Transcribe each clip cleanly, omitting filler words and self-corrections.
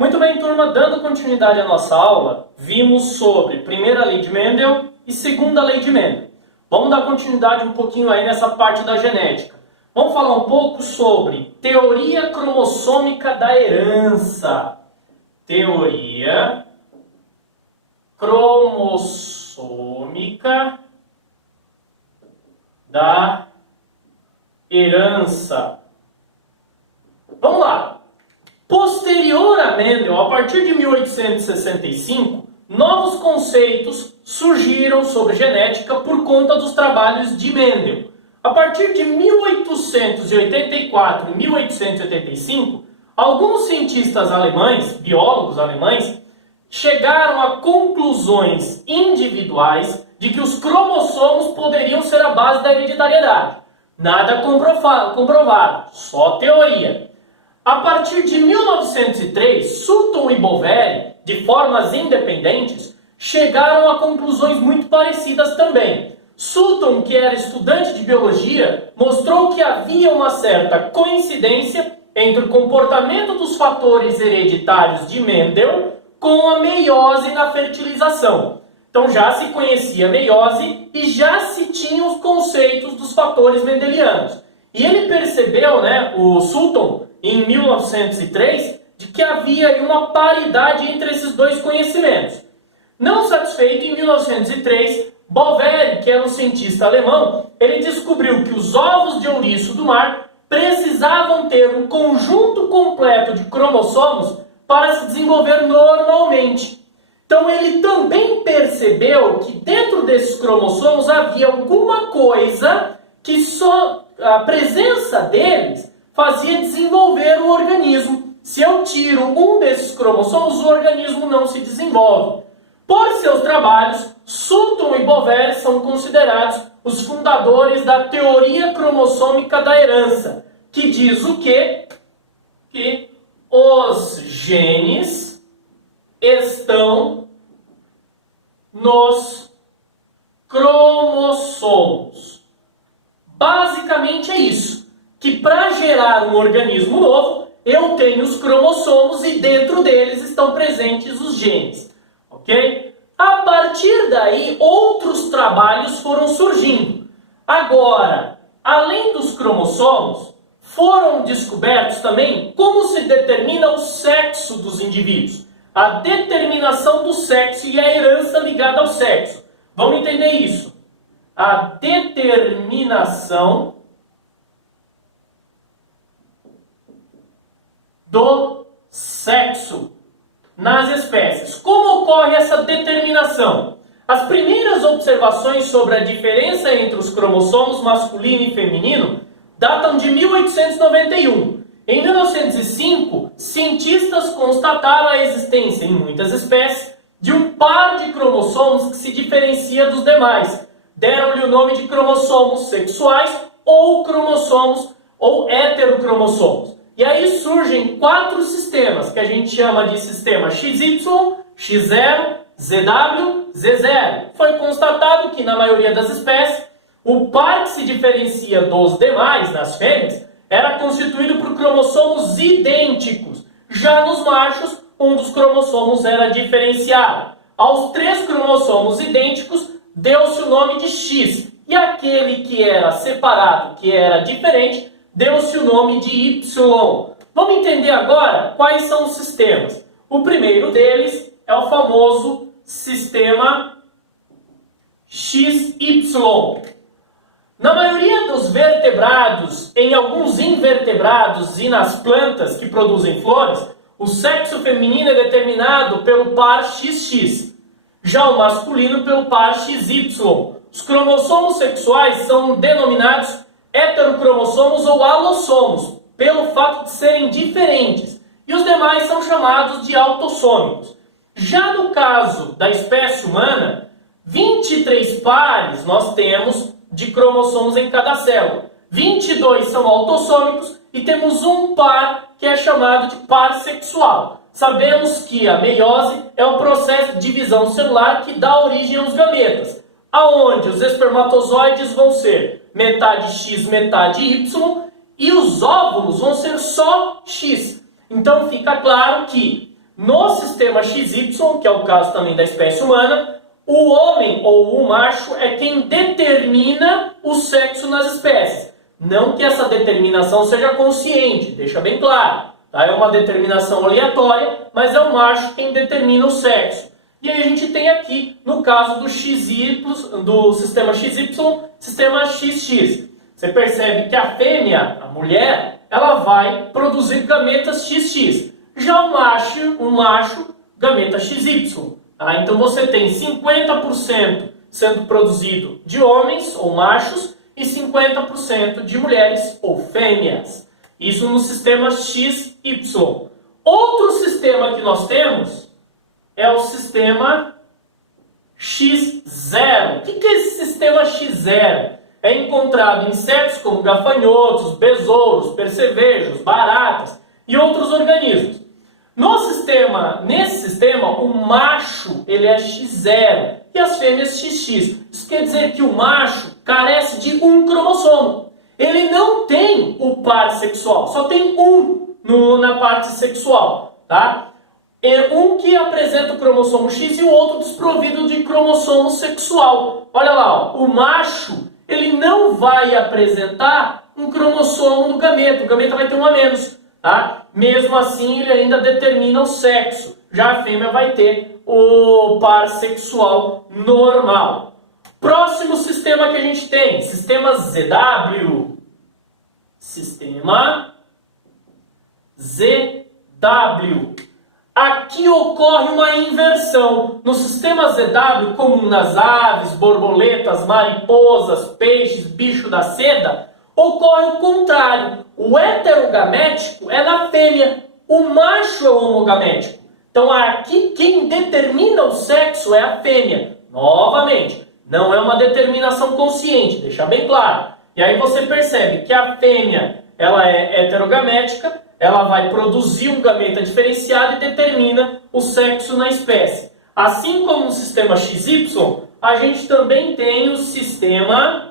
Muito bem, turma, dando continuidade à nossa aula, vimos sobre primeira lei de Mendel e segunda lei de Mendel. Vamos dar continuidade um pouquinho aí nessa parte da genética. Vamos falar um pouco sobre teoria cromossômica da herança. Teoria cromossômica da herança. Vamos lá. Posterior a Mendel, a partir de 1865, novos conceitos surgiram sobre genética por conta dos trabalhos de Mendel. A partir de 1884 e 1885, alguns cientistas alemães, biólogos alemães, chegaram a conclusões individuais de que os cromossomos poderiam ser a base da hereditariedade. Nada comprovado, só teoria. A partir de 1903, Sutton e Boveri, de formas independentes, chegaram a conclusões muito parecidas também. Sutton, que era estudante de biologia, mostrou que havia uma certa coincidência entre o comportamento dos fatores hereditários de Mendel com a meiose na fertilização. Então já se conhecia a meiose e já se tinham os conceitos dos fatores mendelianos. E ele percebeu, o Sutton, em 1903, de que havia uma paridade entre esses dois conhecimentos. Não satisfeito, em 1903, Boveri, que era um cientista alemão, ele descobriu que os ovos de ouriço do mar precisavam ter um conjunto completo de cromossomos para se desenvolver normalmente. Então ele também percebeu que dentro desses cromossomos havia alguma coisa que só a presença deles fazia desenvolver o organismo. Se eu tiro um desses cromossomos, o organismo não se desenvolve. Por seus trabalhos, Sutton e Boveri são considerados os fundadores da teoria cromossômica da herança, que diz o quê? Que os genes estão nos cromossomos. Basicamente é isso, que para gerar um organismo novo, eu tenho os cromossomos e dentro deles estão presentes os genes, ok? A partir daí, outros trabalhos foram surgindo. Agora, além dos cromossomos, foram descobertos também como se determina o sexo dos indivíduos, a determinação do sexo e a herança ligada ao sexo. Vamos entender isso. A determinação do sexo nas espécies. Como ocorre essa determinação? As primeiras observações sobre a diferença entre os cromossomos masculino e feminino datam de 1891. Em 1905, cientistas constataram a existência em muitas espécies de um par de cromossomos que se diferencia dos demais. Deram-lhe o nome de cromossomos sexuais ou cromossomos ou heterocromossomos. E aí surgem 4 sistemas, que a gente chama de sistema XY, X0, ZW, Z0. Foi constatado que na maioria das espécies, o par que se diferencia dos demais, nas fêmeas, era constituído por cromossomos idênticos. Já nos machos, um dos cromossomos era diferenciado. Aos 3 cromossomos idênticos, deu-se o nome de X. E aquele que era separado, que era diferente, deu-se o nome de Y. Vamos entender agora quais são os sistemas. O primeiro deles é o famoso sistema XY. Na maioria dos vertebrados, em alguns invertebrados e nas plantas que produzem flores, o sexo feminino é determinado pelo par XX, já o masculino pelo par XY. Os cromossomos sexuais são denominados heterocromossomos ou alossomos, pelo fato de serem diferentes, e os demais são chamados de autossômicos. Já no caso da espécie humana, 23 pares nós temos de cromossomos em cada célula. 22 são autossômicos e temos um par que é chamado de par sexual. Sabemos que a meiose é o processo de divisão celular que dá origem aos gametas, aonde os espermatozoides vão ser metade X, metade Y, e os óvulos vão ser só X. Então fica claro que No sistema XY, que é o caso também da espécie humana, o homem ou o macho é quem determina o sexo nas espécies. Não que essa determinação seja consciente, deixa bem claro. Tá? É uma determinação aleatória, mas é o macho quem determina o sexo. E aí a gente tem aqui, no caso do XY, do sistema XY, sistema XX. Você percebe que a fêmea, a mulher, ela vai produzir gametas XX. Já o macho gameta XY. Tá? Então você tem 50% sendo produzido de homens ou machos e 50% de mulheres ou fêmeas. Isso no sistema XY. Outro sistema que nós temos é o sistema X0. O que é esse sistema X0? É encontrado em insetos como gafanhotos, besouros, percevejos, baratas e outros organismos. Nesse sistema, o macho ele é X0 e as fêmeas XX. Isso quer dizer que o macho carece de um cromossomo. Ele não tem o par sexual, só tem um na parte sexual. Tá? Um que apresenta o cromossomo X e o outro desprovido de cromossomo sexual. Olha lá, ó, o macho ele não vai apresentar um cromossomo no gameta. O gameta vai ter um a menos. Tá? Mesmo assim, ele ainda determina o sexo. Já a fêmea vai ter o par sexual normal. Próximo sistema que a gente tem, sistema ZW. Sistema ZW. Aqui ocorre uma inversão. No sistema ZW, como nas aves, borboletas, mariposas, peixes, bicho da seda, ocorre o contrário. O heterogamético é na fêmea, o macho é o homogamético. Então aqui quem determina o sexo é a fêmea. Novamente, não é uma determinação consciente, deixar bem claro. E aí você percebe que a fêmea ela é heterogamética, ela vai produzir um gameta diferenciado e determina o sexo na espécie. Assim como no sistema XY, a gente também tem o sistema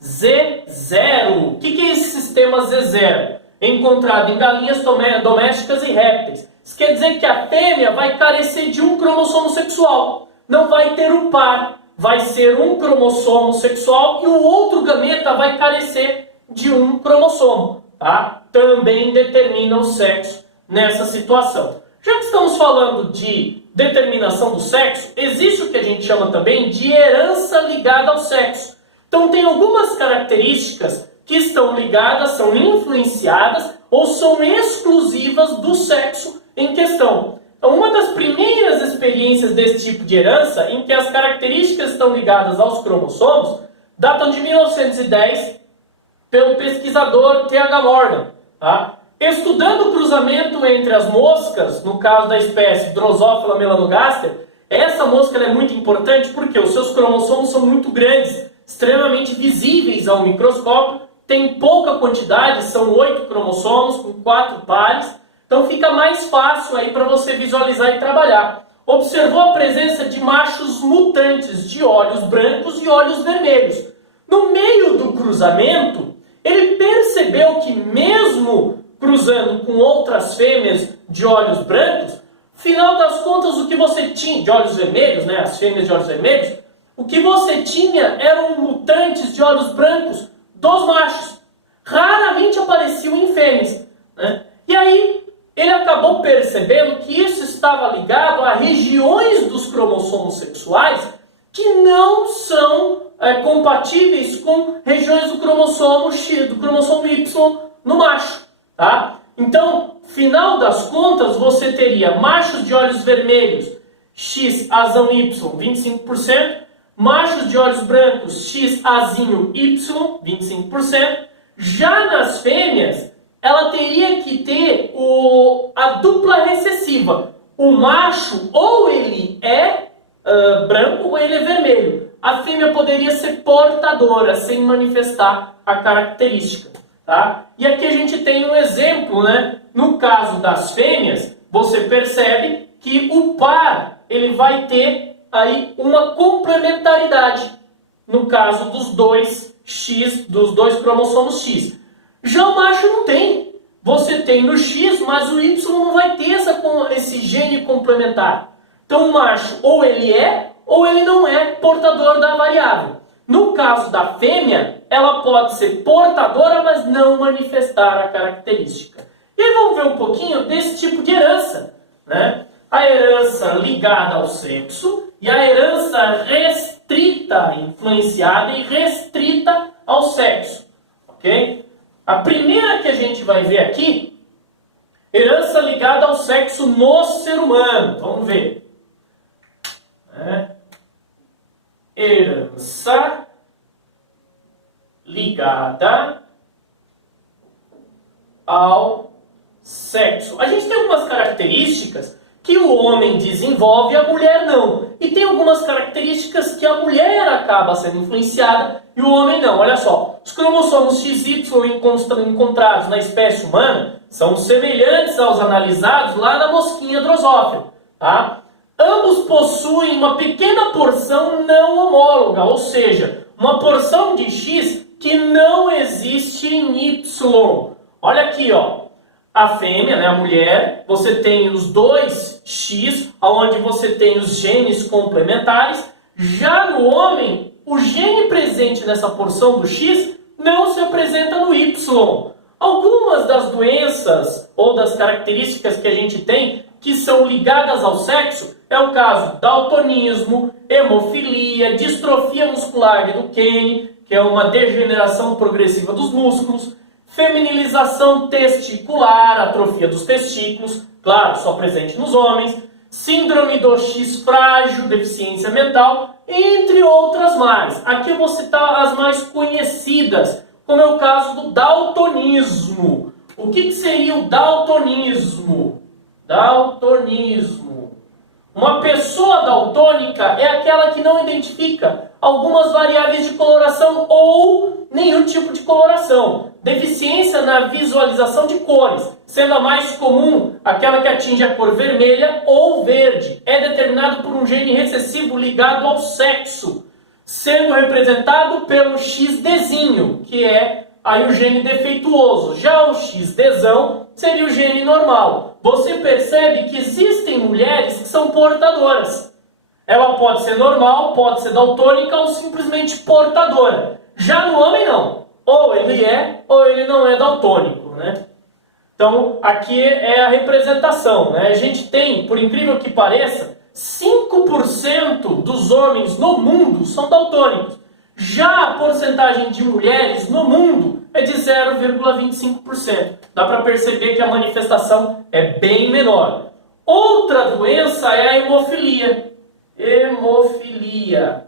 Z0. O que é esse sistema Z0? Encontrado em galinhas domésticas e répteis. Isso quer dizer que a fêmea vai carecer de um cromossomo sexual. Não vai ter o par. Vai ser um cromossomo sexual e o outro gameta vai carecer de um cromossomo. Tá? Também determina o sexo nessa situação. Já que estamos falando de determinação do sexo, existe o que a gente chama também de herança ligada ao sexo. Então tem algumas características que estão ligadas, são influenciadas ou são exclusivas do sexo em questão. Então uma das primeiras experiências desse tipo de herança, em que as características estão ligadas aos cromossomos, datam de 1910, pelo pesquisador T.H. Morgan. Tá? Estudando o cruzamento entre as moscas, no caso da espécie Drosophila melanogaster, essa mosca é muito importante porque os seus cromossomos são muito grandes, extremamente visíveis ao microscópio, tem pouca quantidade, são 8 cromossomos com 4 pares, então fica mais fácil aí para você visualizar e trabalhar. Observou a presença de machos mutantes de olhos brancos e olhos vermelhos. No meio do cruzamento, ele percebeu que mesmo cruzando com outras fêmeas de olhos brancos, final das contas o que você tinha, de olhos vermelhos, né, as fêmeas de olhos vermelhos, o que você tinha eram mutantes de olhos brancos dos machos. Raramente apareciam em fêmeas. Né? E aí ele acabou percebendo que isso estava ligado a regiões dos cromossomos sexuais que não são compatíveis com regiões do cromossomo X, do cromossomo Y no macho. Tá? Então, final das contas, você teria machos de olhos vermelhos, X, azão Y, 25%, machos de olhos brancos, X, azinho, Y, 25%. Já nas fêmeas, ela teria que ter a dupla recessiva. O macho, ou ele é branco, ou ele é vermelho. A fêmea poderia ser portadora, sem manifestar a característica. Tá? E aqui a gente tem um exemplo, né? No caso das fêmeas, você percebe que o par ele vai ter aí uma complementaridade no caso dos dois X, dos dois cromossomos X. Já o macho não tem. você tem no X, mas o Y não vai ter esse gene complementar. Então o macho ou ele é ou ele não é portador da variável. No caso da fêmea, ela pode ser portadora, mas não manifestar a característica. E aí vamos ver um pouquinho desse tipo de herança, né? A herança ligada ao sexo e a herança restrita, influenciada e restrita ao sexo. Ok? A primeira que a gente vai ver aqui, herança ligada ao sexo no ser humano. Vamos ver. Herança ligada ao sexo. A gente tem algumas características que o homem desenvolve e a mulher não. E tem algumas características que a mulher acaba sendo influenciada e o homem não. Olha só, os cromossomos XY encontrados na espécie humana são semelhantes aos analisados lá na mosquinha drosófila. Tá? Ambos possuem uma pequena porção não homóloga, ou seja, uma porção de X que não existe em Y. Olha aqui, ó. A fêmea, né, a mulher, você tem os dois X, onde você tem os genes complementares. Já no homem, o gene presente nessa porção do X não se apresenta no Y. Algumas das doenças ou das características que a gente tem que são ligadas ao sexo é o caso daltonismo, hemofilia, distrofia muscular de Duchenne, que é uma degeneração progressiva dos músculos, feminilização testicular, atrofia dos testículos, claro, só presente nos homens, síndrome do X frágil, deficiência mental, entre outras mais. Aqui eu vou citar as mais conhecidas, como é o caso do daltonismo. O que seria o daltonismo? Daltonismo. Uma pessoa daltônica é aquela que não identifica algumas variáveis de coloração ou nenhum tipo de coloração. Deficiência na visualização de cores, sendo a mais comum aquela que atinge a cor vermelha ou verde. É determinado por um gene recessivo ligado ao sexo, sendo representado pelo XDzinho, que é aí o gene defeituoso. Já o XDzão seria o gene normal. Você percebe que existem mulheres que são portadoras. Ela pode ser normal, pode ser daltônica ou simplesmente portadora. Já no homem não. Ou ele é ou ele não é daltônico, né? Então aqui é a representação, né? A gente tem, por incrível que pareça, 5% dos homens no mundo são daltônicos. Já a porcentagem de mulheres no mundo é de 0,25%. Dá para perceber que a manifestação é bem menor. Outra doença é a hemofilia. Hemofilia.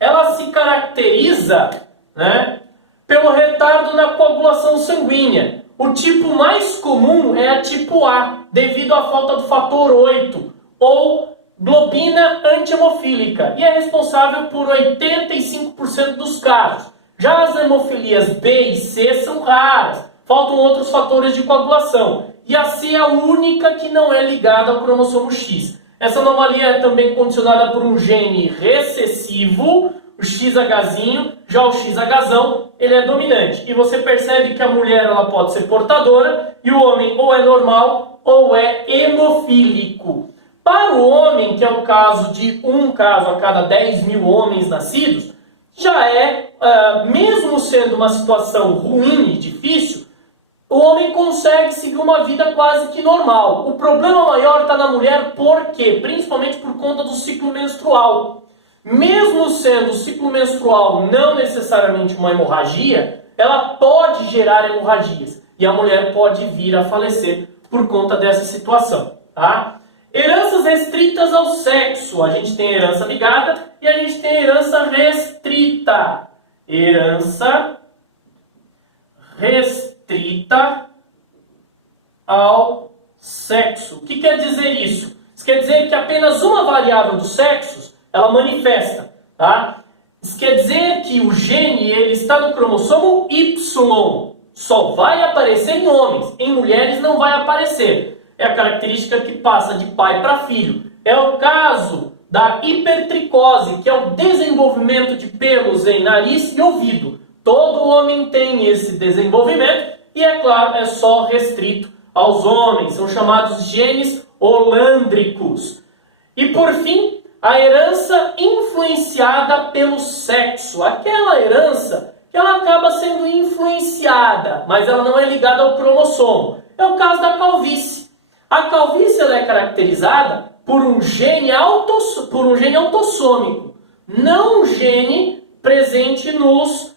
Ela se caracteriza, né, pelo retardo na coagulação sanguínea. O tipo mais comum é a tipo A, devido à falta do fator 8, ou globina antihemofílica, e é responsável por 85% dos casos. Já as hemofilias B e C são raras, faltam outros fatores de coagulação, e a C é a única que não é ligada ao cromossomo X. Essa anomalia é também condicionada por um gene recessivo, o XHzinho, já o XHzão, ele é dominante. E você percebe que a mulher ela pode ser portadora e o homem ou é normal ou é hemofílico. Para o homem, que é o caso de um caso a cada 10 mil homens nascidos, já é, mesmo sendo uma situação ruim e difícil, o homem consegue seguir uma vida quase que normal. O problema maior está na mulher, por quê? Principalmente por conta do ciclo menstrual. Mesmo sendo o ciclo menstrual não necessariamente uma hemorragia, ela pode gerar hemorragias. E a mulher pode vir a falecer por conta dessa situação. Tá? Heranças restritas ao sexo. A gente tem herança ligada e a gente tem herança restrita. Herança restrita ao sexo. O que quer dizer isso? Isso quer dizer que apenas uma variável dos sexos ela manifesta, tá? Isso quer dizer que o gene ele está no cromossomo Y, só vai aparecer em homens, em mulheres não vai aparecer. É a característica que passa de pai para filho. É o caso da hipertricose, que é o desenvolvimento de pelos em nariz e ouvido. Todo homem tem esse desenvolvimento e é claro, é só restrito aos homens, são chamados genes holandricos. E por fim, a herança influenciada pelo sexo, aquela herança que ela acaba sendo influenciada, mas ela não é ligada ao cromossomo. É o caso da calvície. A calvície ela é caracterizada por um gene autossômico, não um gene presente nos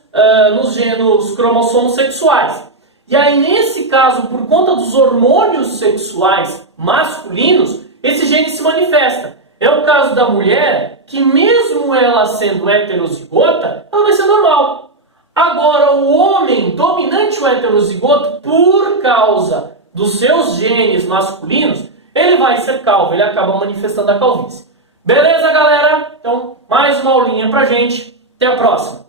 cromossomos sexuais. E aí, nesse caso, por conta dos hormônios sexuais masculinos, esse gene se manifesta. É o caso da mulher, que mesmo ela sendo heterozigota, ela vai ser normal. Agora, o homem dominante ou heterozigoto, por causa dos seus genes masculinos, ele vai ser calvo, ele acaba manifestando a calvície. Beleza, galera? Então, mais uma aulinha pra gente. Até a próxima!